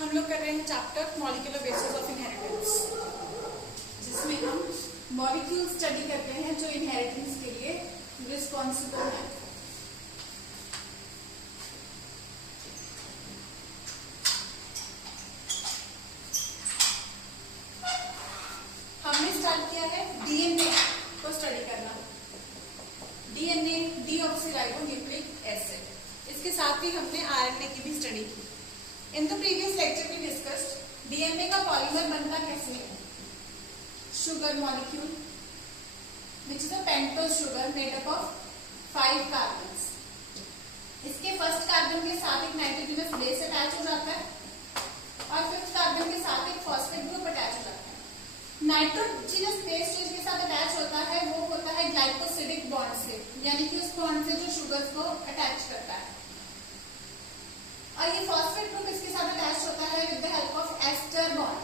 हम लोग कर रहे हैं chapter molecular basis of inheritance, जिसमें हम मॉलिक्यूल स्टडी करते हैं जो इनहेरिटेंस के लिए रिस्पॉन्सिबल है। हमने स्टार्ट किया है डीएनए को स्टडी करना। डीएनए डीऑक्सीराइबोन्यूक्लिक एसिड, इसके साथ ही हमने आरएनए की भी स्टडी की। In the previous lecture we discussed DNA का पॉलीमर बनता कैसे है। Sugar molecule, which is a pentose sugar made up of 5 carbons. इसके फर्स्ट कार्बन के साथ एक नाइट्रोजनस बेस अटैच हो जाता है और फिफ्थ कार्बन के साथ एक फॉस्फेट ग्रुप अटैच हो जाता है। नाइट्रोजनस बेस जो इसके साथ अटैच होता है वो होता है ग्लाइकोसिडिक बॉन्ड से, यानी कि उस बॉन्ड से जो शुगर्स को अटैच करता है। और ये फॉस्फेट ग्रुप इसके साथ अटैच होता है with the help of ester bond.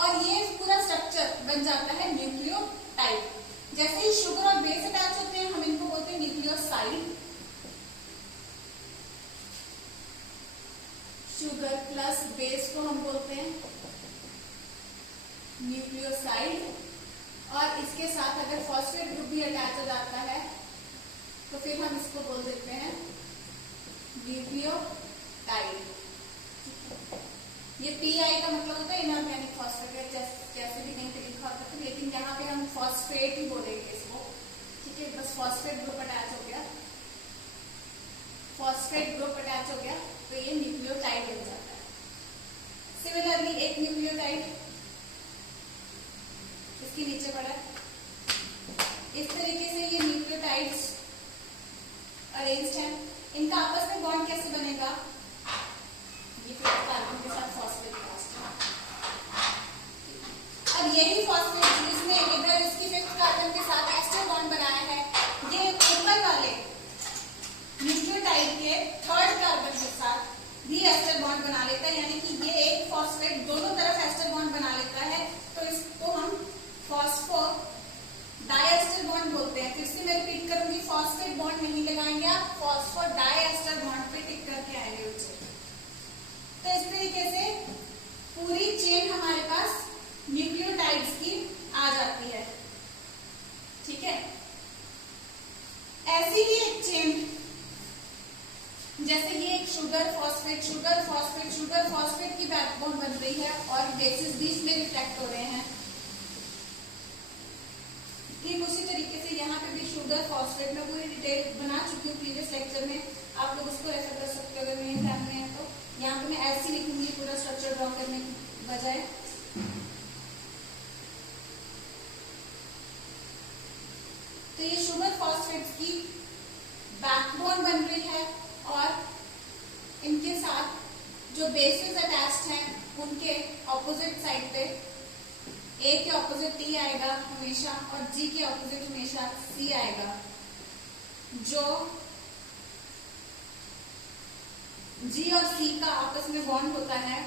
और ये पूरा स्ट्रक्चर बन जाता है न्यूक्लियोटाइड। जैसे ही शुगर और बेस अटैच होते हैं हम इनको बोलते हैं न्यूक्लियोसाइड। शुगर प्लस बेस को हम बोलते हैं न्यूक्लियोसाइड। और इसके साथ अगर फॉस्फेट ग्रुप भी अटैच हो जाता है तो फिर हम इसको बोल देते हैं न्यूक्लियोटाइड। ये पीआई का मतलब होता है इनऑर्गेनिक फॉस्फेट, जैसे भी कहीं पे लिखा होता है, लेकिन यहाँ पे हम फॉस्फेट ही बोलेंगे इसको। ठीक है, बस फॉस्फेट ग्रुप अटैच हो गया, फॉस्फेट ग्रुप अटैच हो गया तो ये न्यूक्लियोटाइड बन जाता है। सिमिलरली एक न्यूक्लियोटाइड इसके नीचे पड़ा है। इस तरीके से ये न्यूक्लियोटाइड्स अरेंज्ड हैं। इनका आपस में बॉन्ड कैसे बनेगा? ये फिफ्थ कार्बन के साथ फॉस्फेट बॉन्ड। अब यही फॉस्फेट जिसने इधर इसकी फिफ्थ कार्बन के साथ एस्टर बॉन्ड बनाया है, ये ऊपर वाले न्यूक्लियोटाइड के थर्ड कार्बन के साथ भी एस्टर बॉन्ड बना लेता है, यानी कि ये एक फॉस्फेट दोनों तरफ एस्टर बॉन्ड बना लेता है। तो इसको हम फॉस्फो डाइएस्टर बॉन्ड बोलते हैं। फिर से मैं रिपीट करूंगी, फॉस्फेट बॉन्ड नहीं लगाएंगे आप, फॉस्फो डाइएस्टर बॉन्ड पे टिक करके आएंगे उसे। तो इस तरीके से पूरी चेन हमारे पास न्यूक्लियोटाइड्स की आ जाती है। ठीक है, ऐसी ही एक चेन, जैसे ये एक sugar phosphate sugar phosphate sugar phosphate की बैकबोन बन रही है और बेसिस बीच में रिफ्लेक्ट हो रहे हैं। ठीक उसी तरीके से यहाँ पे भी शुगर फॉस्फेट में पूरी डिटेल बना चुकी हूँ प्रीवियस लेक्चर में, आप लोग उसको रेफर कर सकते हो अगर मेरे ध्यान में है तो। यहाँ पे मैं ऐसे लिखूंगी पूरा स्ट्रक्चर ड्रॉ करने की बजाय। तो ये शुगर फॉस्फेट की बैकबोन बन रही है और इनके साथ जो बेसिस अटैच्ड हैं उनके ऑपोजिट साइड पे A के ऑपोजिट T आएगा हमेशा और G के ऑपोजिट हमेशा C आएगा। जो G और C का आपस में बॉन्ड होता है,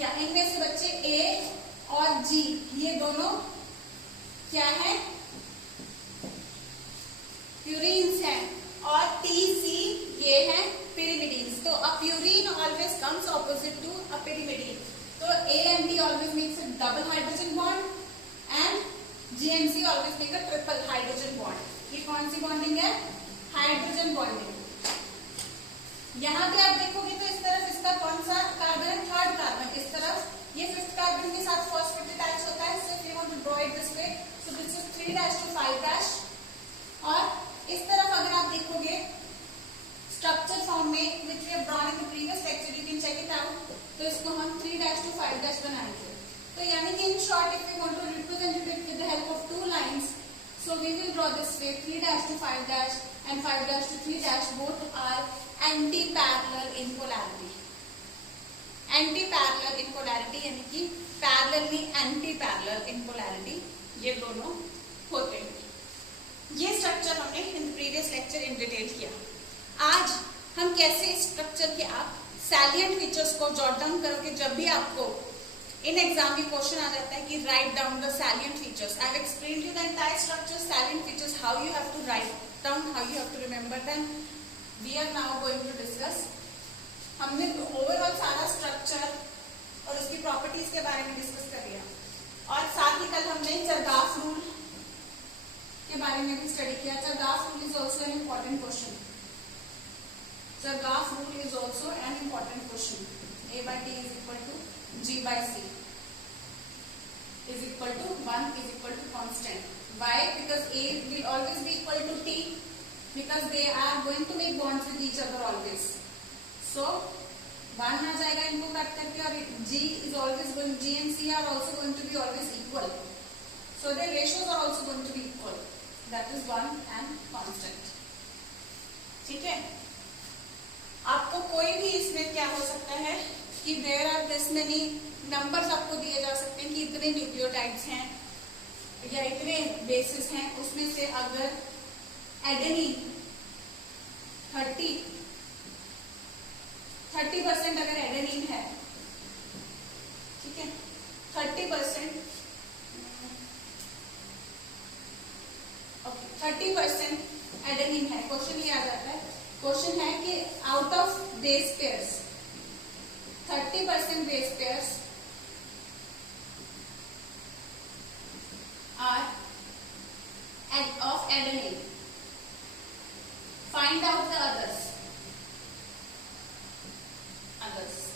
या इनमें से बच्चे A और G ये दोनों क्या है? प्यूरीन्स हैं और TC ये है pyrimidines। तो a purine always comes opposite to a pyrimidine। तो A and D always makes a double hydrogen bond and G and C always make a triple hydrogen bond। ये कौन सी बॉन्डिंग है? Hydrogen bonding. यहाँ पे आप देखोगे तो इस तरफ इसका कौन सा कार्बन है? Third carbon. इस तरफ ये फिफ्थ कार्बन के साथ फॉस्फेट अटैच होता है। So if you want to draw it this way, so this is 3' to 5'। और इस तरफ अगर आप देखोगे स्ट्रक्चर फॉर्म में which we have drawn in the previous lecture, you can check it out। तो इसको हम 3' to 5' बनाएंगे। तो यानी कि in short if we want to represent it with the help of two lines, so we will draw this way 3' to 5' and 5' to 3', both are anti-parallel in polarity। anti-parallel in polarity यानी कि parallelly anti-parallel in polarity, ये दोनों होते हैं। ये structure हमने in previous lecture in detail किया। आज हम कैसे इस स्ट्रक्चर के आप सैलिएंट फीचर्स को जॉट डाउन करोगे जब भी आपको इन एग्जाम में क्वेश्चन आ जाता है कि right down the salient features. I have explained you the entire structure, salient features, how you have to write down, how you have to remember them. We are now going to discuss. हमने overall सारा structure और उसकी properties के बारे में discuss कर लिया, और साथ ही कल हमने चरगाफ रूल के बारे में भी स्टडी किया। Chargaff rule is also an important question. Chargaff rule is also an important question. A by T is equal to G by C is equal to 1 is equal to constant. Why? Because A will always be equal to T, because they are going to make bonds with each other always. So 1 आ जाएगा इनको cut करके, और G is always going, G and C are also going to be always equal. So their ratios are also going to be equal. That is 1 and constant. ठीक है? आपको कोई भी इसमें क्या हो सकता है कि there are this many numbers आपको दिए जा सकते हैं कि इतने न्यूक्लियोटाइड्स हैं या इतने बेसिस हैं, उसमें से अगर एडेनिन 30% अगर एडेनिन है, ठीक है, 30% ओके 30% एडेनिन है। क्वेश्चन ये आ जाता है, क्वेश्चन है कि out of base pairs 30% base pairs are of adenine, find out the others.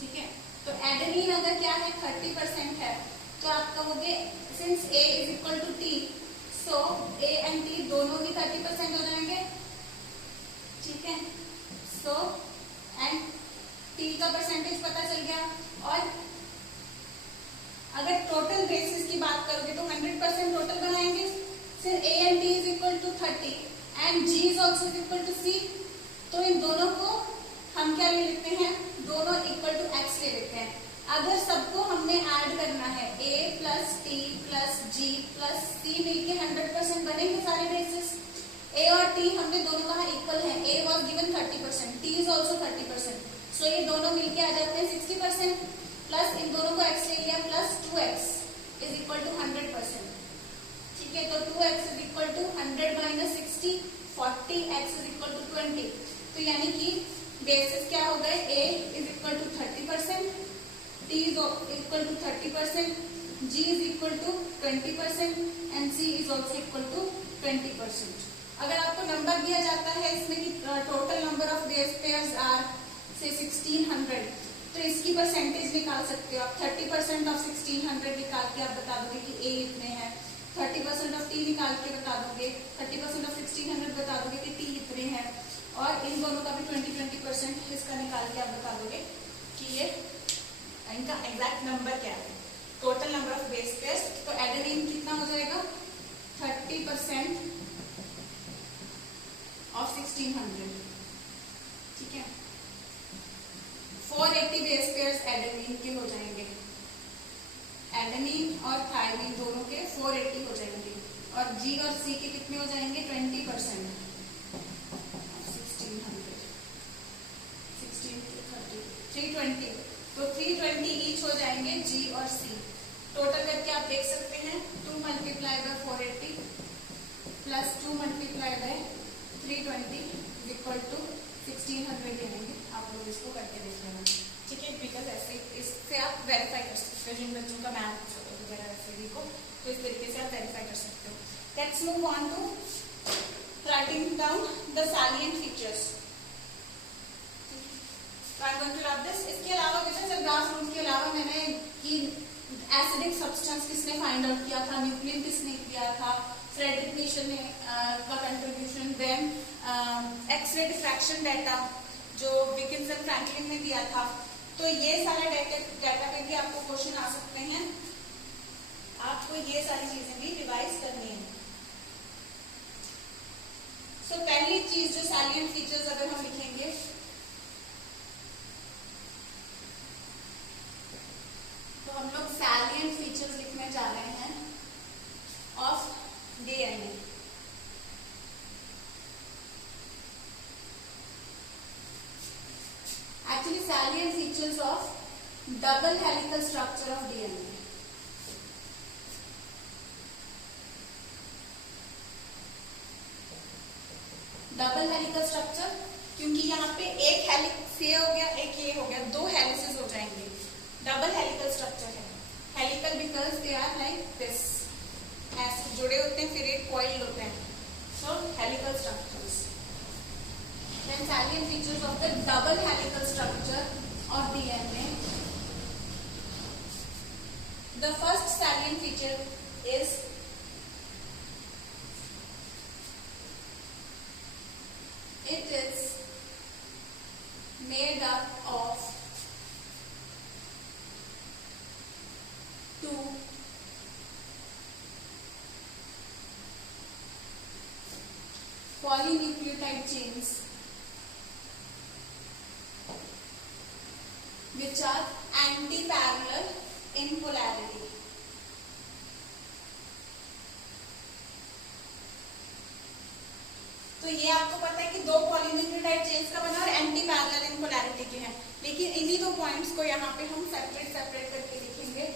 ठीक है, तो एडेनिन अगर क्या है 30% है, तो आप कहोगे since A is equal to T, so A and T दोनों भी 30% हो जाएंगे। ठीक है, सो एंड T का परसेंटेज पता चल गया, और अगर टोटल बेसिस की बात करोगे तो 100% टोटल बनाएंगे। फिर A and T is equal to 30 and G is also equal to C, तो इन दोनों को हम क्या ले लेते हैं, दोनों इक्वल टू X ले लेते हैं। अगर सबको हमने ऐड करना है, A plus T plus G plus C मिलके 100% बनेंगे सारे बेसिस। A और T हमने दोनों कहा इक्वल है, A was given 30%, T is also 30%, सो ये दोनों मिलके आ जाते हैं 60%, प्लस इन दोनों को X ले लिया plus 2X is equal to 100%। ठीक है, तो 2X is equal to 100 minus 60, 40X is equal to 20। तो यानी कि बेसिस क्या हो गए, A is equal to 30%, T is equal to 30%, G is equal to 20% and C is also equal to 20%। अगर आपको नंबर दिया जाता है इसमें कि total number of base pairs are से 1600, तो इसकी परसेंटेज निकाल सकते हो आप। 30% ऑफ 1600 निकाल के आप बता दोगे कि A इतने हैं, 30% ऑफ T निकाल के बता दोगे, 30% ऑफ 1600 बता दोगे कि T इतने हैं, और इन दोनों का भी 20% इसका निकाल के आप बता दोगे कि ये इनका एग्जैक्ट नंबर क्या है, total number of base pairs. तो एडेनिन कितना हो जाएगा, 30% ऑफ 1600। ठीक है, 480 बेस पेयर्स एडेनिन के हो जाएंगे, एडेनिन और थायमिन दोनों के 480 हो जाएंगे, और G और C के कितने हो जाएंगे, 20%, 320, तो 320 ईच हो जाएंगे G और C। टोटल करके आप देख सकते हैं 2 multiply by 480 plus 2 multiply by 320 is equal to 1600 लेंगे। आप लोग इसको करके देख लेना, ठीक है, बिकॉज ऐसे इससे आप वेरीफाई कर सकते हो जिन बच्चों का मैथ वगैरह ऐसे को, तो इस तरीके से आप वेरीफाई कर सकते हो। Let's move on to writing down the salient features. इसके अलावा बेटा चरगाफ रूल के अलावा मैंने कि एसिडिक सब्सटेंस किसने फाइंड आउट किया था, न्यूक्लियन किसने किया था, फ्रेडरिक नीशल ने का contribution, then x ray diffraction data जो विकिंसन फ्रैंकलिन ने दिया था। तो ये सारा डाटा पे भी आपको क्वेश्चन आ सकते हैं, आपको ये सारी चीजें भी रिवाइज करनी है। सो पहली चीज जो सैलिएंट फीचर्स अगर हम लिखेंगे, तो हम लोग सैलिएंट फीचर्स लिखने जा रहे हैं of DNA. Actually salient features of double helical structure of DNA. Double helical structure, क्योंकि यहाँ पे एक हेलिक्स ये हो गया, एक ये हो गया, दो हेलिसेस हो जाएंगे। डबल हेलिकल स्ट्रक्चर है। Helical because they are like this, ऐसे जुड़े होते हैं, फिर एक कॉइल होते हैं। So helical structures. Then salient features of the double helical structure of DNA. The first salient feature is it is made up of two polynucleotide chains which are anti-parallel in polarity. तो ये आपको पता है कि दो polynucleotide chains का बना और एंटी पैरेलल इन पोलैरिटी के हैं, लेकिन इन्हीं दो पॉइंट्स को यहाँ पे हम सेपरेट करके लिखेंगे।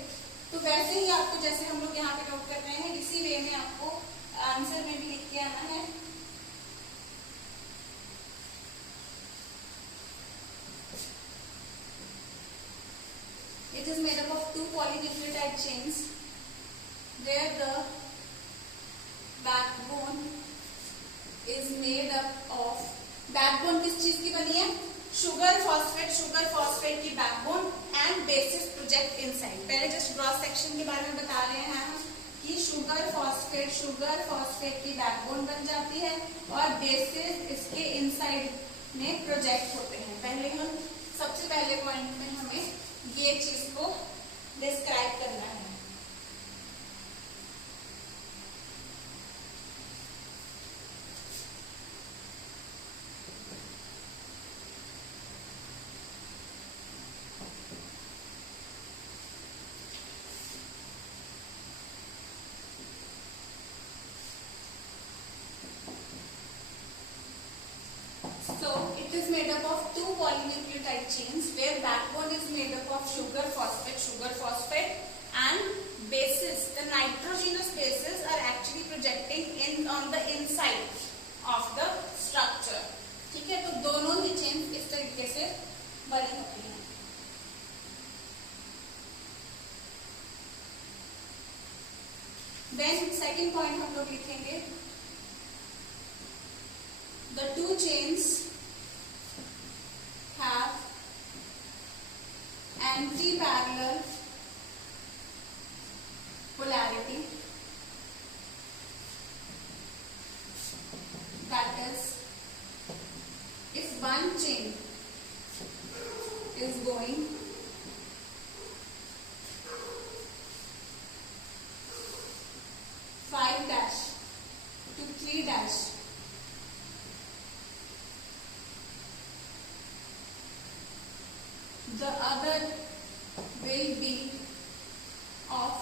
तो वैसे ही आपको जैसे हम लोग यहाँ पे नोट कर रहे हैं, इसी वे में आपको आंसर में भी लिख के आना है। It is made up of two polynucleotide chains where the backbone is made up of, backbone किस चीज की बनी है? शुगर फॉस्फेट की backbone and bases project inside. पहले जस्ट क्रॉस सेक्शन के बारे में बता रहे हैं हम कि शुगर फॉस्फेट की बैकबोन बन जाती है और बेसिस इसके इनसाइड में प्रोजेक्ट होते हैं। पहले हम सबसे पहले पॉइंट में हमें ये चीज को डिस्क्राइब करना है। So it is made up of two polynucleotide chains where backbone is made up of sugar phosphate and bases. The nitrogenous bases are actually projecting in on the inside of the structure. ठीक है, तो दोनों ही chains इस तरीके से बनी होती हैं। Then second point हम लोग लिखेंगे, the two chains have anti-parallel polarity, that is, if one chain is going five dash to 3 dash, the other will be of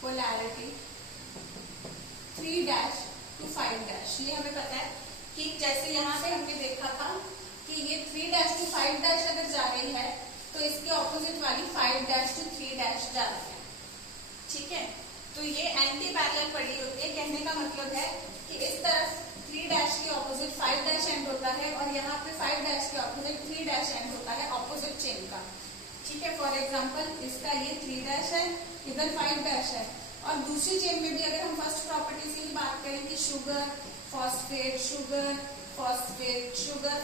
polarity 3 dash to 5 dash। ये हमें पता है कि जैसे यहाँ पे हमने देखा था कि ये 3 dash to 5 dash अगर जा रही है तो इसके ऑपोजिट वाली 5 dash to 3 dash जा रही है। ठीक है, तो ये एंटी पैरेलल पड़ी होती है। कहने का मतलब है कि इस तरफ 3 डैश के ऑपोजिट 5 डैश एंड होता है और यहाँ पे 5 डैश के ऑपोजिट 3 डैश एंड होता है ऑपोजिट चेन का। ठीक है, फॉर एग्जांपल इसका ये 3 डैश है, इधर 5 डैश है। और दूसरी चेन में भी अगर हम फर्स्ट प्रॉपर्टी की बात करें कि शुगर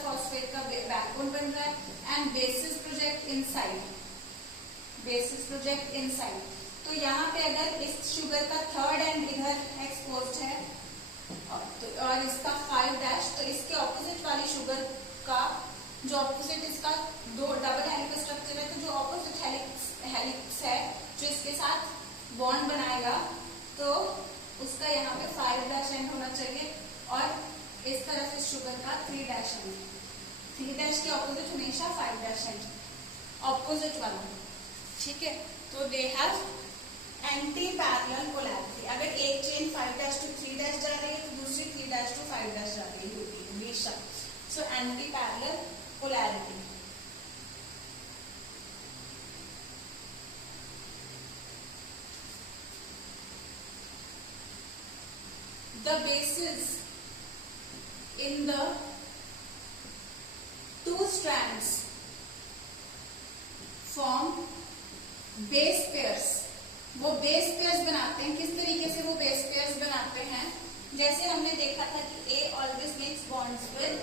फॉस्फेट का बैकबोन बन रहा है एंड बेसिस प्रोजेक्ट इनसाइड। तो यहाँ पे अगर इस शुगर का थर्ड एंड इधर एक्सपोज्ड है और इसका 5 डैश, तो इसके ऑपोजिट वाली शुगर का जो ऑपोजिट इसका दो डबल हेलिकल स्ट्रक्चर है, तो जो ऑपोजिट हेलिक्स है जो इसके साथ बॉन्ड बनाएगा तो उसका यहाँ पे 5 डैश एंड होना चाहिए और इस तरफ इस शुगर का 3 डैश एंड। 3 डैश के ऑपोजिट हमेशा 5 डैश एंड ऑपोजिट वाला। ठीक है, तो they have anti parallel polarity. अगर एक चेन 5 डैश टू 3 डैश जा रही है तो दूसरी 3 डैश टू 5 डैश जा रही होती है हमेशा। So anti parallel polarity. The bases in the two strands form base pairs. वो बेस पेयर्स बनाते हैं. किस तरीके से वो बेस पेयर्स बनाते हैं? जैसे हमने देखा था कि A always makes bonds with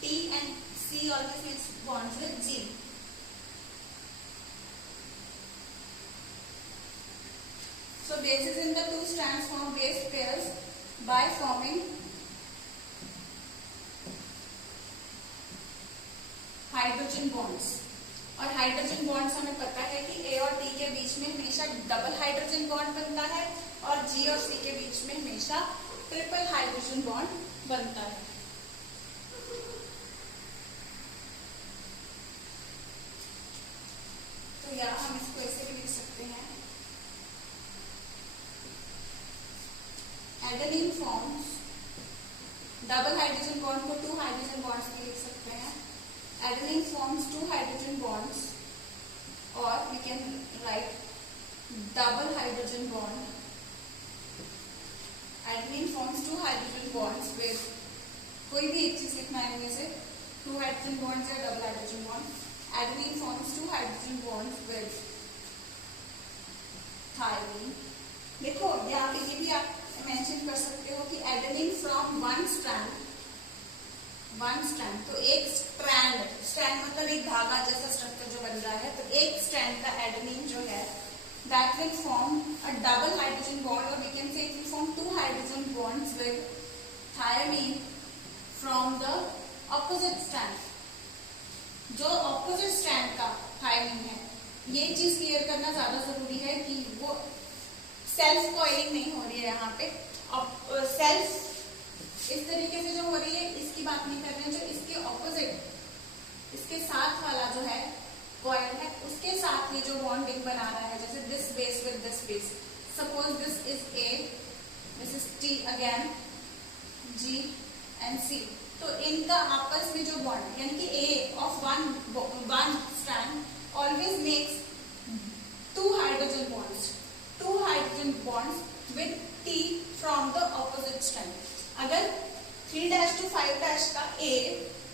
T and C always makes bonds with G. So bases in the two strands form base pairs by forming hydrogen bonds. और हाइड्रोजन बॉन्ड्स हमें पता है कि A और T के बीच में हमेशा डबल हाइड्रोजन बॉन्ड बनता है और G और C के बीच में हमेशा ट्रिपल हाइड्रोजन बॉन्ड बनता है. तो या हम इसको ऐसे भी लिख सकते हैं. Adenine forms double hydrogen bond को टू हाइड्रोजन बॉन्ड्स में लिख सकते हैं. Adenine forms two hydrogen bonds, or we can write double hydrogen bond. Adenine forms two hydrogen bonds with कोई भी एक चीज लिखना है इनमें से, two hydrogen bonds या double hydrogen bond. Adenine forms two hydrogen bonds with thymine. देखो यहाँ पे ये भी आप मेंशन कर सकते हो कि adenine from one strand. तो एक स्ट्रैंड मतलब एक धागा जैसा स्ट्रक्चर जो बन रहा है, तो एक स्ट्रैंड का एडेनिन जो है that will form a double hydrogen bond, और we can say it will form two hydrogen bonds with thymine from the opposite strand. जो ऑपोजिट स्ट्रैंड का थायमीन है, ये चीज क्लियर करना ज्यादा जरूरी है कि वो सेल्फ कॉइलिंग नहीं हो रही है यहाँ पे. सेल्फ इस तरीके से जो हो रही है इसकी बात नहीं कर रहे हैं. जो इसके ऑपोजिट, इसके साथ वाला जो है कॉइल है, उसके साथ ये जो बॉन्डिंग बना रहा है, जैसे this base with this base. Suppose this is A, this is T again, G and C. तो इनका आपस में जो बॉन्ड यानी कि A ऑफ one strand always makes two hydrogen bonds with T from the opposite strand. अगर 3' to 5' का A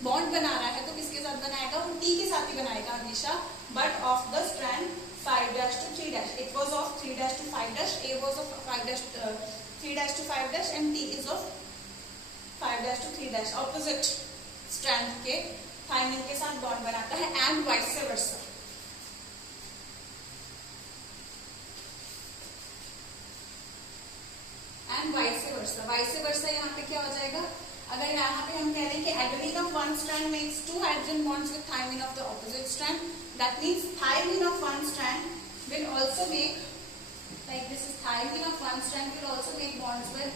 बॉन्ड बना रहा है तो किसके साथ बनाएगा? वो T के साथ ही बनाएगा हमेशा. But of the strand 5' to 3'. It was of 3' to 5'. A was of 3' to 5' and T is of 5' to 3'. Opposite strand के थायमीन के साथ बॉन्ड बनाता है and vice versa. And vice versa यहाँ पे क्या हो जाएगा? अगर यहाँ पे हम कह रहे हैं कि adenine of one strand makes two hydrogen bonds with thymine of the opposite strand, that means thymine of one strand will also make, like this is thymine of one strand will also make bonds with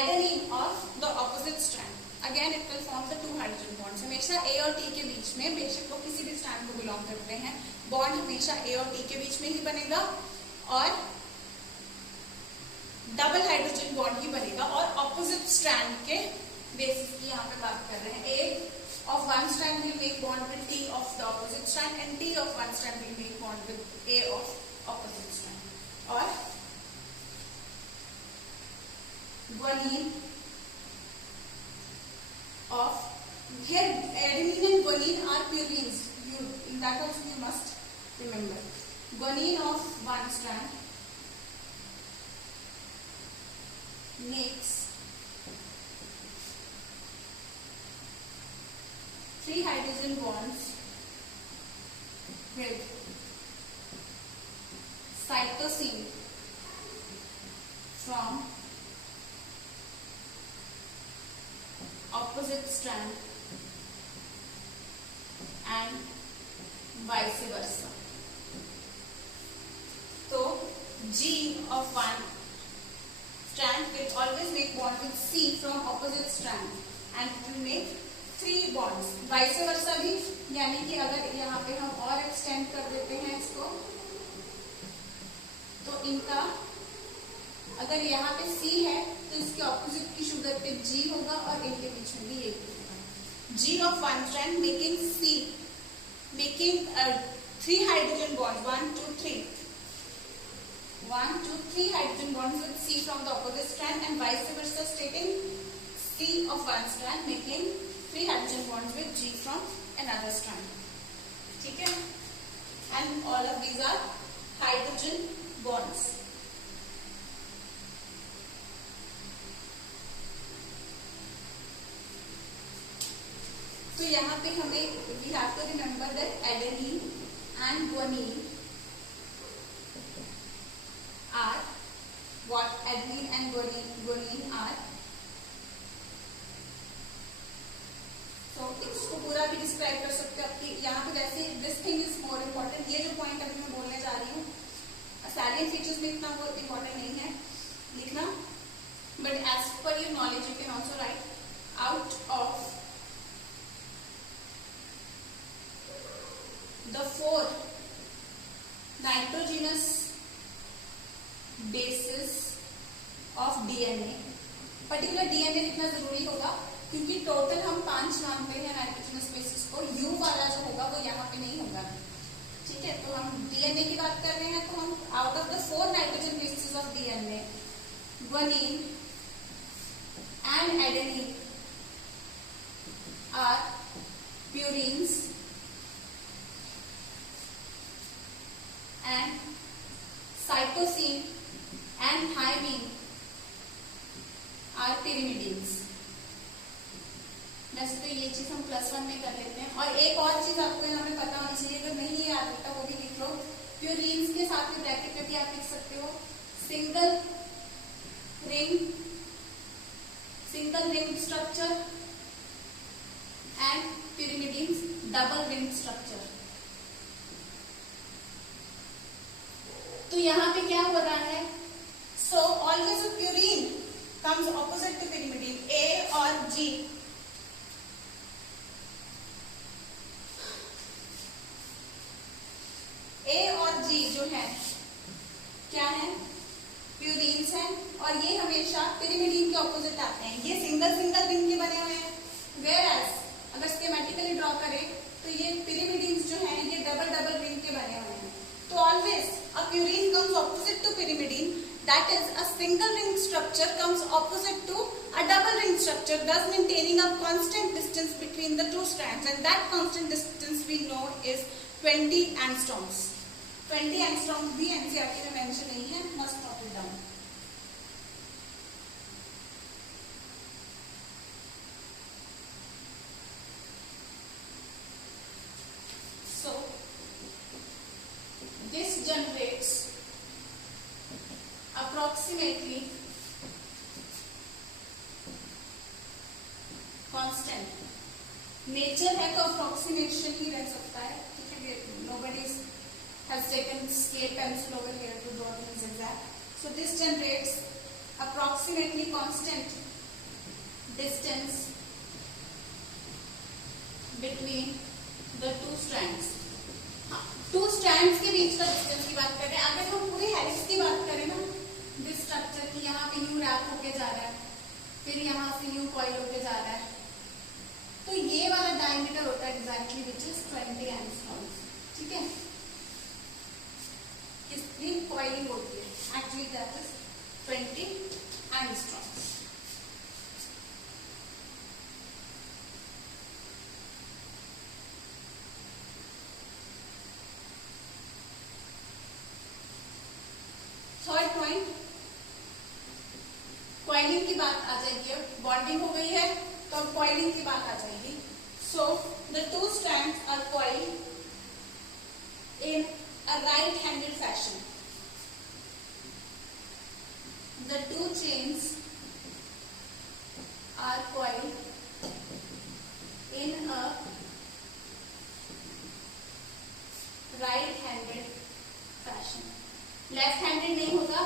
adenine of the opposite strand. Again it will form the two hydrogen bonds. हमेशा A और T के बीच में, बेशक वो किसी भी strand को belong करते हैं, बॉन्ड हमेशा A और T के बीच में ही बनेगा और डबल हाइड्रोजन बॉन्ड ही बनेगा. और ऑपोजिट स्ट्रैंड के बेसिस की यहाँ पे बात कर रहे हैं. A of one strand will make bond with T of the opposite strand and T of one strand will make bond with A of opposite strand. और guanine of, here adenine and guanine are purines. That also you must remember. Guanine of one strand makes 3 hydrogen bonds with cytosine from opposite strand and vice versa. So G of one strand will always make bond with C from opposite strand and it will make 3 bonds. Vice versa भी, यानी कि अगर यहाँ पे हम और extend कर देते हैं इसको, तो इनका अगर यहाँ पे C है तो इसके ऑपोजिट की शुगर पे G होगा और इनके बीच में भी ये होगा. G of one strand making C, making 3 hydrogen bonds, 1, 2, 3. 1, 2, 3 hydrogen bonds with C from the opposite strand and vice versa, stating C of one strand making 3 hydrogen bonds with G from another strand. ठीक है, and all of these are hydrogen bonds. तो यहाँ पे हमें we have to remember that adenine and guanine are what adenine and guanine are. तो इसको पूरा भी डिस्क्राइब कर सकते हो आपकी यहाँ पे वैसे this thing is more important. ये जो पॉइंट अभी मैं बोलने जा रही हूँ सैलिएंट फीचर्स में इतना वो इम्पोर्टेंट नहीं है लिखना, but as per your knowledge you can also write out of the 4 nitrogenous bases of DNA. Particular DNA कितना जरूरी होगा क्योंकि टोटल हम 5 मानते हैं नाइट्रोजनस बेसिस को. U वाला जो होगा वो यहाँ पे नहीं होगा. ठीक है, तो हम DNA की बात कर रहे हैं तो हम out of the 4 nitrogen bases of DNA guanine and adenine are purines and cytosine and thymine are pyrimidines. वैसे तो ये चीज हम +1 में कर लेते हैं. और एक और चीज आपको यहाँ पे पता होनी चाहिए, अगर नहीं याद होता वो भी लिख लो. प्यूरिन्स के साथ में ब्रैकेट में भी आप लिख सकते हो single ring structure and pyrimidines double ring structure. तो यहाँ पे क्या हो रहा है? So always a purine comes opposite to pyrimidine. A और G जो है क्या है? प्यूरिन्स हैं और ये हमेशा pyrimidine के ऑपोजिट आते हैं. ये सिंगल रिंग के बने हुए हैं. वेयरएज अगर स्कीमेटिकली ड्रॉ करें तो ये pyrimidines जो है ये डबल रिंग के बने हुए हैं. तो always a purine comes opposite to pyrimidine, that is a single ring structure comes opposite to a double ring structure, thus maintaining a constant distance between the two strands, and that constant distance we know is 20 angstroms. 20 angstroms भी NCERT में mention नहीं है, must note it down. So this generates approximately constant. Nature है तो approximation ही रह सकता है. ठीक है, nobody has taken scale pencil over here to draw things exact. So this generates approximately constant distance between the two strands. Two strands के बीच का distance की बात कर रहे हैं. अगर हम पूरे हेलिक्स की बात करें ना, दिस स्ट्रक्चर की यहाँ पे यू रैप होके जा रहा है, फिर यहाँ से यू कॉइल होके जा रहा है, तो ये वाला डायमीटर होता है एग्जैक्टली विच इज 20 एंगस्ट्रॉम्स. ठीक है, कितनी कॉइलिंग होती है? Actually that is 20 angstroms. Third point, coiling की बात आ जाएगी. अब बॉन्डिंग हो गई है तो अब कॉइलिंग की बात आ जाएगी. So the two strands are coiled in a right handed fashion. The two chains are coiled in a right handed fashion. Left handed नहीं होगा,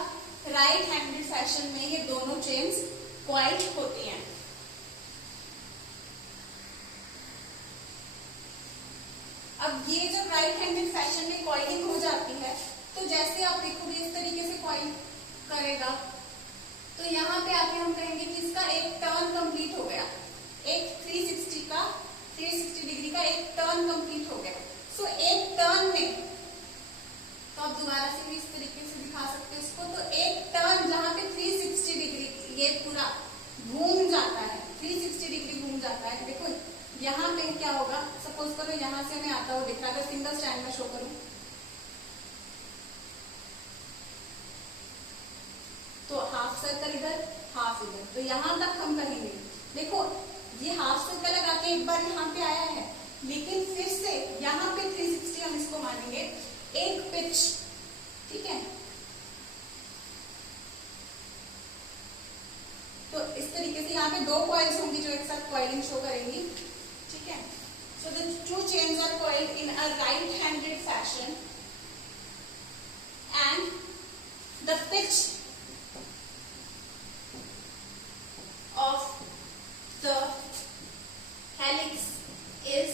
राइट हैंडेड फैशन में ये दोनों चेन्स कॉइल होती हैं. अब ये जब राइट हैंडेड फैशन में कॉइलिंग हो जाती है तो जैसे आप देखोगे इस तरीके से कॉइल करेगा तो यहाँ पे आके हम कहेंगे कि इसका एक टर्न कंप्लीट हो गया. एक 360 डिग्री का एक टर्न कंप्लीट हो गया. सो एक टर्न में तो आप दोबारा से भी इस तरीके से दिखा सकते हैं इसको. तो एक टर्न जहां पे 360 डिग्री ये पूरा घूम जाता है, हाफ सर्कल इधर, हाफ इधर, तो यहां तक हम कहेंगे। देखो ये हाफ सर्कल लगा के एक बार यहाँ पे आया है, लेकिन फिर से यहाँ पे 360 हम इसको मानेंगे एक पिच, ठीक है। तो इस तरीके से यहाँ पे दो कॉइल्स होंगी जो एक साथ कॉइलिंग शो करेंगी, ठीक है। So the two chains are coiled in a right handed fashion and the pitch of the helix is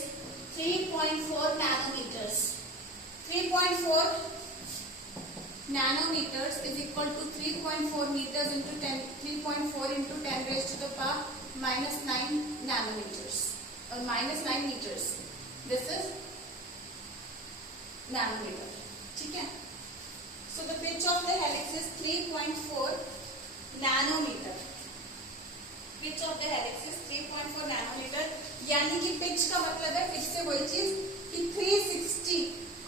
3.4 nanometers. 3.4 nanometers is equal to 3.4 meters into 10, 3.4 into 10 raised to the power minus 9 nanometers or minus 9 meters. This is nanometer. ठीक है? So the pitch of the helix is 3.4 nanometer. Pitch of the helix is 3.4 nanometer, यानी कि pitch का मतलब है फिर से वही चीज कि 360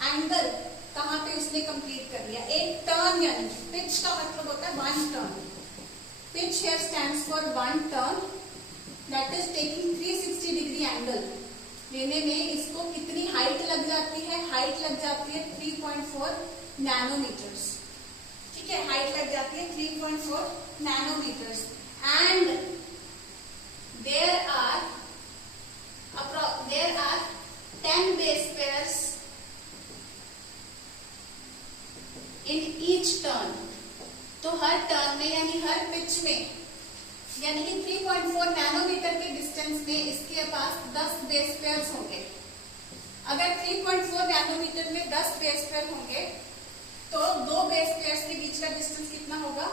एंगल कहां पे उसने कंप्लीट कर लिया, एक टर्न, यानी पिच का मतलब होता है one turn. Pitch here stands for one turn that is taking 360 degree angle लेने में इसको कितनी हाइट लग जाती है, हाइट लग जाती है 3.4 नैनोमीटर्स, ठीक है। हाइट लग जाती है 3.4 nanometres and there are 10 base pairs in each turn. तो हर टर्न में यानी हर पिच में, यानी कि 3.4 नैनोमीटर के डिस्टेंस में इसके पास 10 बेस पेयर्स होंगे। अगर 3.4 नैनोमीटर में 10 बेस पेयर होंगे तो दो बेस पेयर्स के बीच का डिस्टेंस कितना होगा,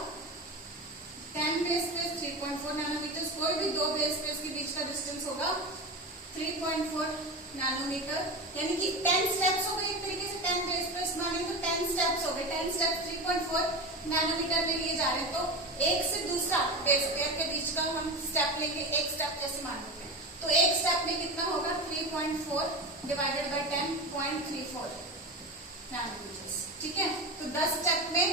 10 बेस पेयर्स 3.4 नैनोमीटर, कोई भी दो बेस पेयर्स के बीच का डिस्टेंस होगा 3.4 नैनोमीटर, यानी कि 10 स्टेप्स हो गए एक तरीके से। 10 बेस पेयर्स माने तो 10 स्टेप्स हो गए, 10 स्टेप्स 3.4 नैनोमीटर में लिए जा रहे हैं, तो एक से दूसरा बेस पेयर के बीच का हम स्टेप लेंगे, एक स्टेप जैसे मान लेते हैं, तो एक स्टेप में कितना होगा 3.4 डिवाइडेड बाय 10.34 नैनोमीटर, ठीक है। तो 10 स्टेप में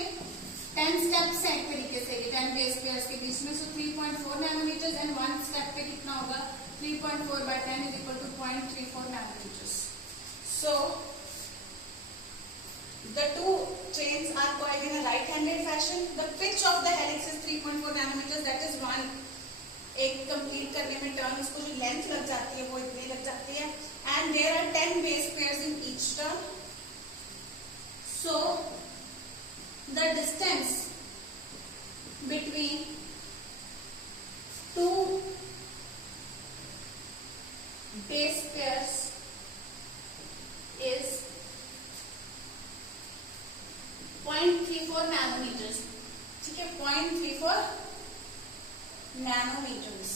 10 स्टेप्स हैं एक तरीके से 10 बेस पेयर्स के बीच में, सो 3.4 नैनोमीटर एंड वन स्टेप पे कितना होगा 3.4 by 10 is equal to 0.34 nanometers. So the two chains are coiled in a right-handed fashion. The pitch of the helix is 3.4 nanometers. That is one. एक complete करने में turn उसको जो length लग जाती है वो इतनी लग जाती है, and there are 10 base pairs in each turn. So the distance between two base pairs is 0.34 nanometers, ठीक है, 0.34 nanometers.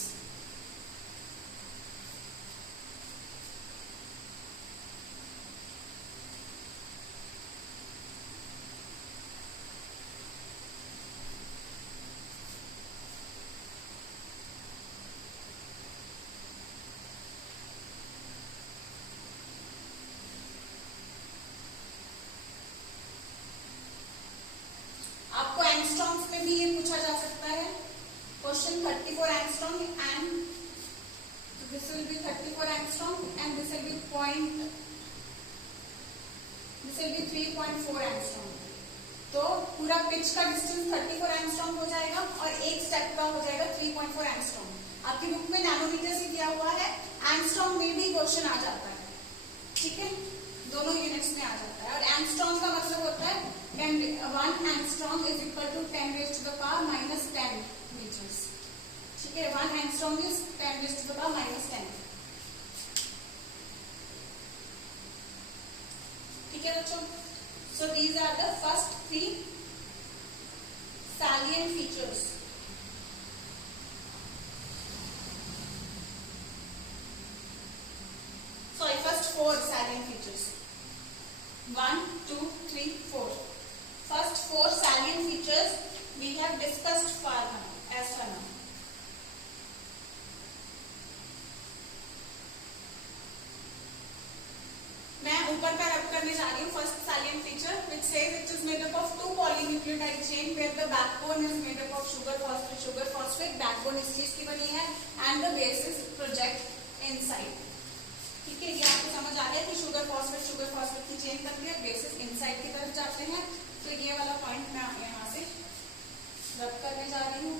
एंगस्ट्रॉम्स में भी ये पूछा जा सकता है question 34 angstrom and this will be 34 angstrom and this will be 3.4 angstrom. तो पूरा पिच का डिस्टेंस 34 एंगस्ट्रॉम हो जाएगा और एक स्टेप का हो जाएगा 3.4 एंगस्ट्रॉम। आपकी बुक में नैनोमीटर से दिया हुआ है, एंगस्ट्रॉम में भी क्वेश्चन आ जाता है, ठीक है, दोनों यूनिट्स में आ जाता है। और एंगस्ट्रॉम का मतलब होता है 1 angstrom is equal to 10 raised to the power minus 10 meters, ठीक है। 1 angstrom is 10 raised to the power minus 10, ठीक है बच्चों। So these are the first 3 salient features. Sorry, first 4 salient features. 1, 2, 3, 4. First 4 salient features we have discussed far now, as far now. मैं ऊपर का रब करने जा रही हूँ first salient feature which says it is made up of 2 polynucleotide chain where the backbone is made up of sugar phosphate backbone इस चीज की बनी है and the bases project inside. ठीक है, ये आपको समझ आ गया कि शुगर फॉस्फेट की चेन बनती है, बेसिस इनसाइड की तरफ जाते हैं. तो ये वाला पॉइंट मैं यहाँ से रब करने जा रही हूँ.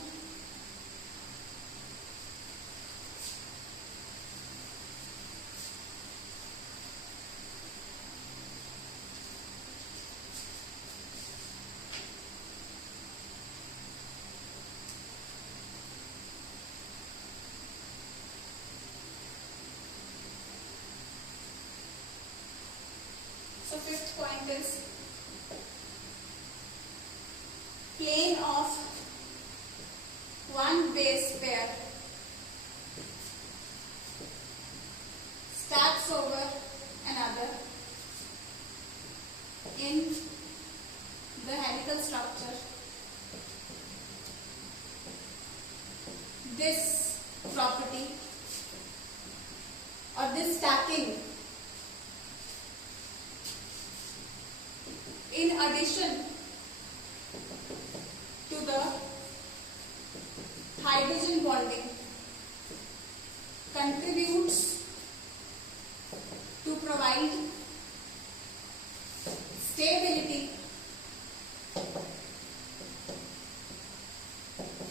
So fifth point is plane of one base pair stacks over another in the helical structure. This property or this stacking, in addition to the hydrogen bonding, contributes to provide stability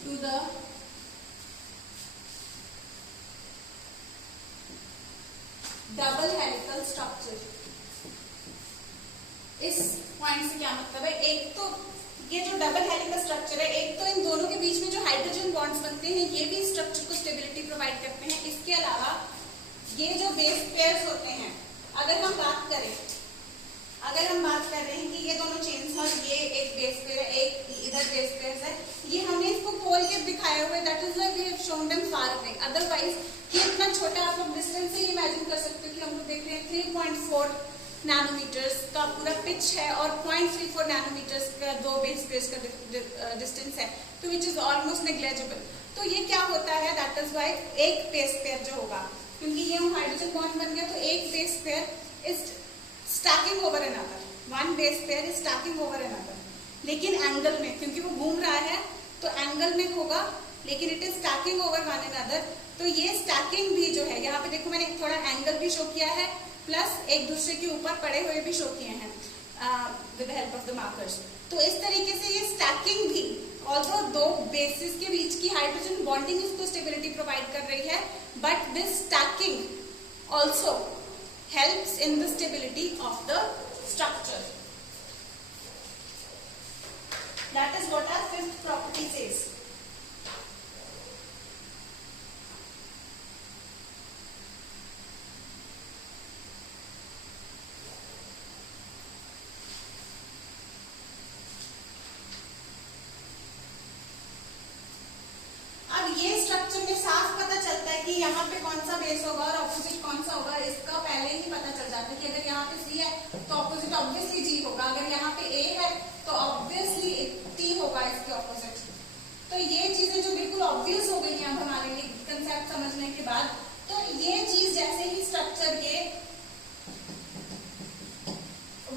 to the double helical structure. इस point से क्या मतलब है? एक तो ये जो double helical structure है, एक तो इन दोनों के बीच में जो हाइड्रोजन बॉन्ड्स बनते हैं ये भी स्ट्रक्चर को स्टेबिलिटी प्रोवाइड करते हैं. इसके अलावा ये जो बेस पेयर्स होते हैं, अगर हम बात कर रहे हैं कि ये दोनों चेन्स और ये एक बेस पेयर है, एक इधर बेस पेयर है, ये हमने इसको खोल के दिखाए हुए, that is why we have shown them far away. Otherwise ये इतना छोटा, आप लोग डिस्टेंस से इमेजिन कर सकते हो कि हम लोग देख रहे हैं 3.4 नैनोमीटर्स का पूरा पिच है और 0.34 नैनोमीटर्स का दो बेस पेयर्स का डिस्टेंस है, तो विच इज ऑलमोस्ट नेग्लेजिबल. तो ये क्या होता है, दैट इज व्हाई एक बेस पेयर जो होगा, क्योंकि ये हाइड्रोजन बॉन्ड बन गया, तो एक base pair is stacking over another, one base pair is stacking over another. लेकिन एंगल में, क्योंकि वो घूम रहा है तो एंगल में होगा, लेकिन it is stacking over one another. तो ये स्टैकिंग भी जो है, यहाँ पे देखो मैंने थोड़ा एंगल भी शो किया है, प्लस एक दूसरे के ऊपर पड़े हुए भी शो किए हैं with the help of the markers. तो इस तरीके से ये स्टैकिंग भी, ऑल्दो दो बेसिस के बीच की हाइड्रोजन बॉन्डिंग इसको स्टेबिलिटी प्रोवाइड कर रही है, but this stacking also helps in the stability of the structure. That is what our fifth property says. यहाँ पे कौन सा बेस होगा और ऑपोजिट कौन सा होगा, इसका पहले ही पता चल जाता है कि अगर यहाँ पे C है तो ऑपोजिट ऑब्वियसली G होगा, अगर यहाँ पे A है तो ऑब्वियसली T होगा इसके ऑपोजिट. तो ये चीजें जो बिल्कुल ऑब्वियस हो गई हैं अब हमारे लिए कंसेप्ट समझने के बाद. तो ये चीज जैसे ही स्ट्रक्चर ये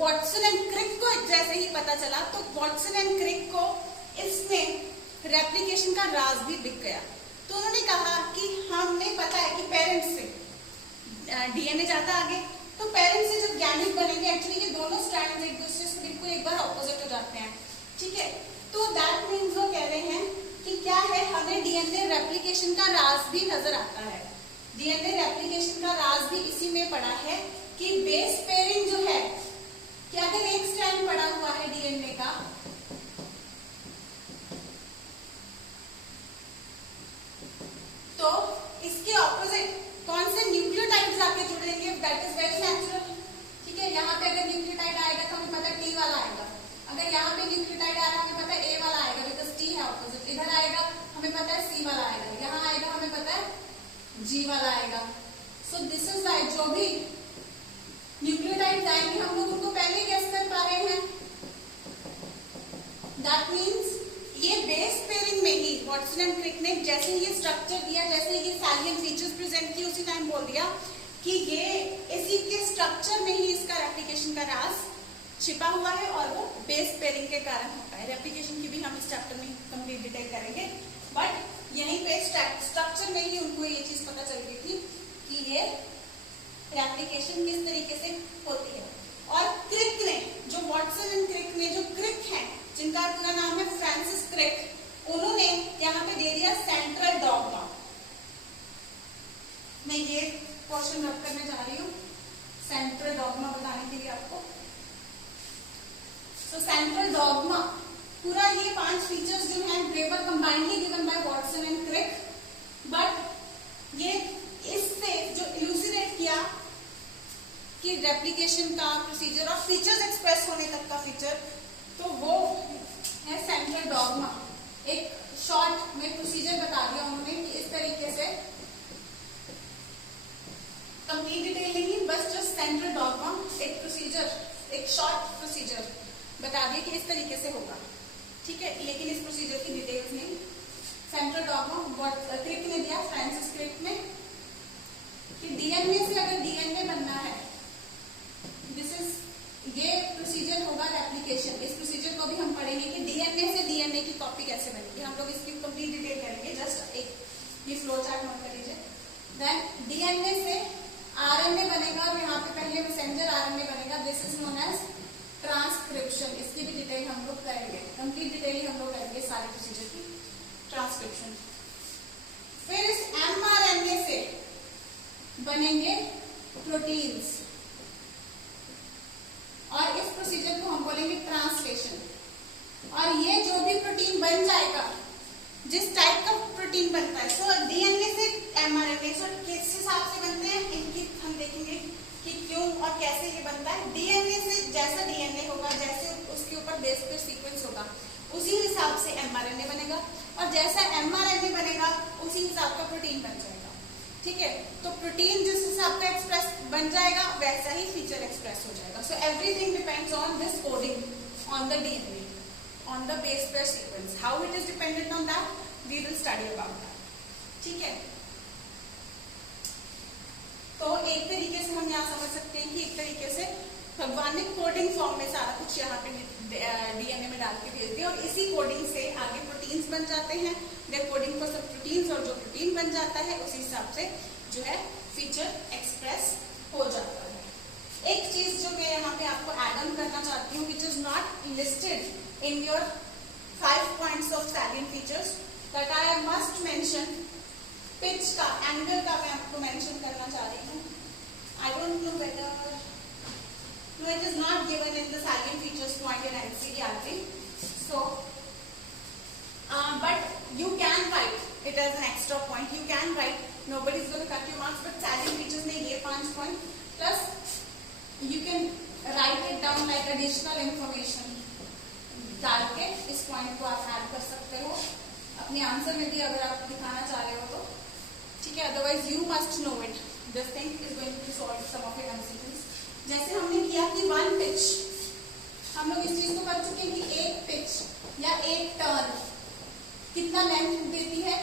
वॉटसन एंड क्रिक को जैसे ही पता चला, तो वॉटसन एंड क्रिक को इसमें रेप्लिकेशन का राज भी दिख गया. तो उन्होंने कहा कि हमें पता है कि पेरेंट्स से डीएनए जाता आगे, तो पेरेंट्स से जब गैमेट बनेंगे, एक्चुअली ये दोनों स्ट्रैंड्स एक दूसरे से बिल्कुल एक बार ऑपोजिट हो जाते हैं. ठीक है, तो दैट मीन्स वो कह रहे हैं कि क्या है, हमें डीएनए रेप्लिकेशन का राज भी नजर आता है. डीएनए रेप्लिकेशन का राज भी इसी में पड़ा है कि बेस पेयरिंग जो है, कि अगर एक स्ट्रैंड पड़ा हुआ है डीएनए का, तो इसके ऑपोजिट कौन से न्यूक्लियोटाइड्स आके जुड़ेंगे, दैट इज वेरी नेचुरल. ठीक है, यहाँ पे अगर न्यूक्लियोटाइड आएगा तो हमें पता है T वाला आएगा, अगर यहाँ पे न्यूक्लियोटाइड आ रहा है हमें पता है A वाला आएगा, बिकॉज T है ऑपोजिट. इधर आएगा हमें पता है C वाला आएगा, यहाँ आएगा हमें पता है G वाला आएगा. सो दिस इज वाई जो भी न्यूक्लियोटाइड्स आएंगे हम लोग उनको पहले गेस कर पा रहे हैं. दैट मीन्स ये बेस पेयरिंग में ही वॉटसन एंड क्रिक ने जैसे ये स्ट्रक्चर दिया, जैसे ये सैलिएंट फीचर्स प्रेजेंट किए, उसी टाइम बोल दिया कि ये इसी के स्ट्रक्चर में ही इसका रेप्लिकेशन का राज छिपा हुआ है और वो बेस पेयरिंग के कारण होता है। रेप्लिकेशन की भी हम इस चैप्टर में कंप्लीट डिटेल करेंगे, बट यहीं पे स्ट्रक्चर में ही उनको ये चीज पता चल गई थी कि ये रेप्लिकेशन किस तरीके से होती है। और क्रिक ने, जो वाटसन एंड क्रिक ने, जो क्रिक है जिनका पूरा नाम है फ्रांसिस क्रिक, उन्होंने यहाँ पे दे दिया सेंट्रल डॉगमा। मैं ये क्वेश्चन रब करने जा रही हूँ सेंट्रल डॉगमा बताने के लिए आपको। तो सेंट्रल डॉगमा पूरा ये 5 फीचर्स जो हैं they were combinedly given by Watson and Crick, but ये इससे जो इलुसिडेट किया कि रेप्लिकेशन का प्रोसीजर और फीचर्स एक्सप्रेस होने तक का फीचर, तो वो है सेंट्रल डॉगमा। एक शॉर्ट में प्रोसीजर बता दिया उन्होंने कि इस तरीके से, कंप्लीट डिटेल नहीं, बस जस्ट सेंट्रल डॉगमा, एक प्रोसीजर, एक शॉर्ट प्रोसीजर बता दिया कि इस तरीके से होगा, ठीक है। लेकिन इस प्रोसीजर की डिटेल्स नहीं। सेंट्रल डॉगमा क्रिक ने दिया, फ्रांसिस क्रिक ने, कि डीएनए से अगर डीएनए बनना है, ये प्रोसीजर होगा रेप्लिकेशन। इस प्रोसीजर को भी हम पढ़ेंगे कि डीएनए से डीएनए की कॉपी कैसे बनेगी, हम लोग इसकी कंप्लीट डिटेल करेंगे। जस्ट एक ये फ्लो चार्ट नोट कर लीजिए। देन डीएनए से आरएनए बनेगा और यहाँ पे पहले मैसेंजर आरएनए बनेगा, this is known as transcription. इसकी भी डिटेल हम लोग करेंगे, कंप्लीट डिटेल ही हम लोग करेंगे सारे प्रोसीजर की, ट्रांसक्रिप्शन। फिर इस एमआरएनए से बनेंगे प्रोटीन्स, और इस प्रोसीजर को हम बोलेंगे ट्रांसलेशन। और ये जो भी प्रोटीन बन जाएगा, जिस टाइप का प्रोटीन बनता है, सो डीएनए से एमआरएनए, सो किस हिसाब से बनते हैं इनकी हम देखेंगे कि क्यों और कैसे ये बनता है। डीएनए से जैसा डीएनए होगा, जैसे उसके ऊपर बेस पेयर सीक्वेंस होगा, उसी हिसाब से एमआरएनए बनेगा, और जैसा एमआरएनए बनेगा उसी हिसाब का प्रोटीन बन जाएगा, ठीक है। तो प्रोटीन जिस हिसाब का एक्सप्रेस बन जाएगा वैसा ही फीचर एक्सप्रेस हो जाएगा। So everything depends on this coding on the DNA, on the base pair sequence. How it is dependent on that we will study about that, ठीक है। तो एक तरीके से हम यहाँ समझ सकते हैं कि एक तरीके से भगवान ने कोडिंग फॉर्म में सारा कुछ यहाँ पे डीएनए में डाल के भेज दिया, और इसी कोडिंग से आगे प्रोटीन्स बन जाते हैं। दे कोडिंग फॉर सब प्रोटीन्स, और जो प्रोटीन बन जाता है उसी हिसाब से जो है फीचर एक्सप्रेस हो जाता है। एक चीज जो मैं यहाँ पे आपको एड ऑन करना चाहती हूँ, which is not listed in your 5 points of salient features, that I must mention, pitch का, एंगल का मैं आपको मेंशन करना चाह रही हूँ। I don't know whether, no, it is not given in the salient features point in NCERT. So, but you can write it as an extra point. You can write. Nobody is going to cut your marks, but salient features में ये 5 point plus you can write it down like additional information डाल के इस point को आप add कर सकते हो अपने आंसर में भी, अगर आप दिखाना चाह रहे हो तो, ठीक है। Otherwise you must know it. This thing is going to solve some of your MCQs. जैसे हमने किया कि 1 पिच, हम लोग इस चीज को कर चुके हैं कि एक पिच या एक टर्न कितना लेंथ देती है,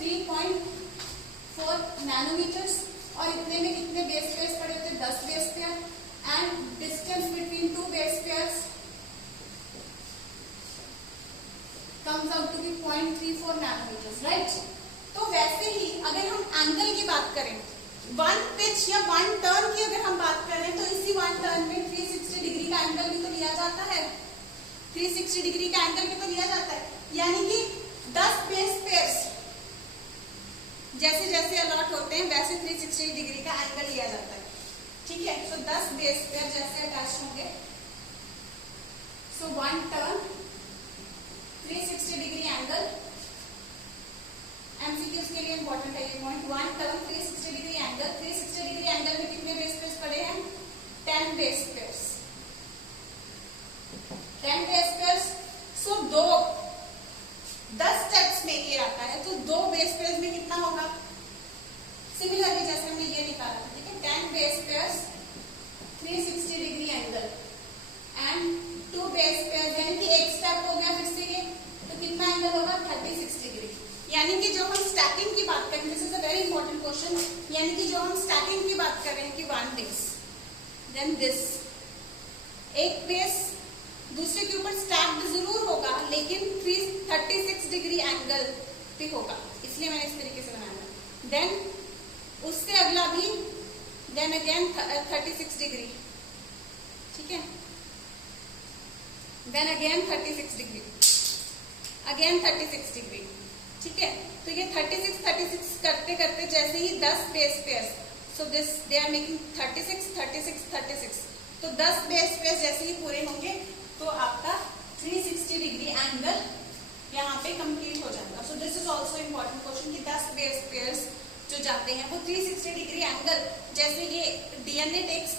3.4 नैनोमीटर्स, और इतने में कितने बेस पेयर्स पड़े होते हैं, 10 base pair, and distance between 2 base pairs comes out to be 0.34 nanometers, right. तो वैसे ही अगर हम एंगल की बात करें, 1 पिच या 1 टर्न की अगर हम बात करें, तो इसी 1 टर्न में 360 डिग्री का एंगल भी तो लिया जाता है, 360 डिग्री का एंगल भी तो लिया जाता है, यानी कि 10 बेस पेयर्स जैसे जैसे अलॉट होते हैं वैसे 360 डिग्री का एंगल लिया जाता है, ठीक है। तो 10 बेस पेयर जैसे अटैच होंगे, सो 1 टर्न 360 डिग्री एंगल, एमसीक्यूज के लिए इंपॉर्टेंट है ये point. 1 turn 360 degree angle, 360 degree angle में कितने बेस पेयर्स पड़े हैं, 10 बेस पेयर्स, 10 बेस पेयर्स। सो 10 स्टेप्स में ये आता है, तो 2 बेस पेयर्स में कितना होगा, सिमिलरली जैसे हमने ये निकाला था, ठीक है। 10 base pairs 360 degree angle and 2 base pairs, यानी कि एक स्टेप हो गया फिर से ये, तो कितना एंगल होगा, 36 डिग्री। यानी कि जो हम स्टैकिंग की बात करें, this is a very important question, यानी कि जो हम स्टैकिंग की बात कर रहे हैं कि 1 दिस देन दिस एक पेज दूसरे के ऊपर स्टैक्ड जरूर होगा, लेकिन 36 डिग्री एंगल पे होगा, इसलिए मैंने इस तरीके से बनाया। देन उससे अगला भी, देन अगेन 36 डिग्री, ठीक है, then again 36 degree, again 36 degree, ठीक है। तो ये 36 करते करते जैसे ही 10 base pairs, so this they are making 36, तो 10 बेस पेयर्स जैसे ही पूरे होंगे तो आपका 360 डिग्री एंगल यहाँ पे कंप्लीट हो जाएगा। So this is also important question कि 10 बेस पेयर्स जो जाते हैं वो 360 डिग्री एंगल, जैसे ये DNA takes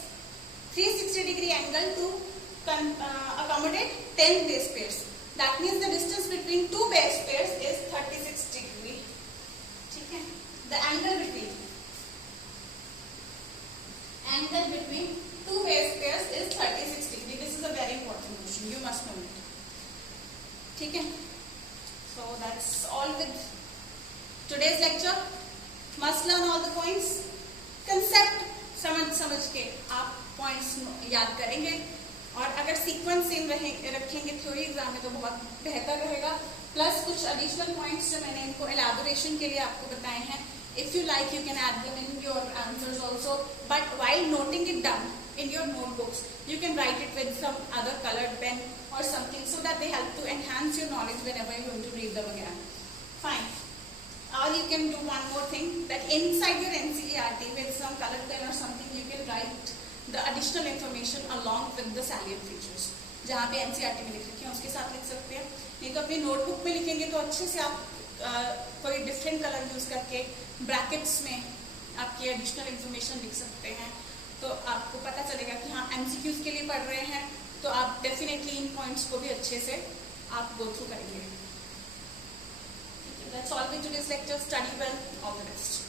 360 degree angle to accommodate 10 base pairs. That means the distance between two base pairs is 36 degree. ठीक है? The angle between two base pairs is 36 degree. This is a very important question. You must know it. ठीक है? So that's all with today's lecture. Must learn all the points. Concept समझ के आप points याद करेंगे, और अगर sequence same रखेंगे थ्योरी एग्जाम में तो बहुत बेहतर रहेगा। प्लस कुछ एडिशनल पॉइंट्स जो मैंने इनको एलैबोरेशन के लिए आपको बताए हैं, if you like you can add them in your answers also, but while noting it down in your notebooks you can write it with some other colored pen or something so that they help to enhance your knowledge whenever you're going to read them again. Fine. Or you can do one more thing, that inside your NCERT with some colored pen or something you can write the additional information along with the salient features. जहाँ पे NCERT में लिख रखे हैं उसके साथ लिख सकते हैं, नहीं तो अपनी नोटबुक में लिखेंगे तो अच्छे से आप कोई डिफरेंट कलर यूज करके ब्रैकेट्स में आपकी एडिशनल इंफॉर्मेशन लिख सकते हैं, तो आपको पता चलेगा कि हाँ MCQs के लिए पढ़ रहे हैं तो आप डेफिनेटली इन पॉइंट्स को भी अच्छे से आप गो थ्रू करेंगे। That's all with today's lecture. Study well. All the best.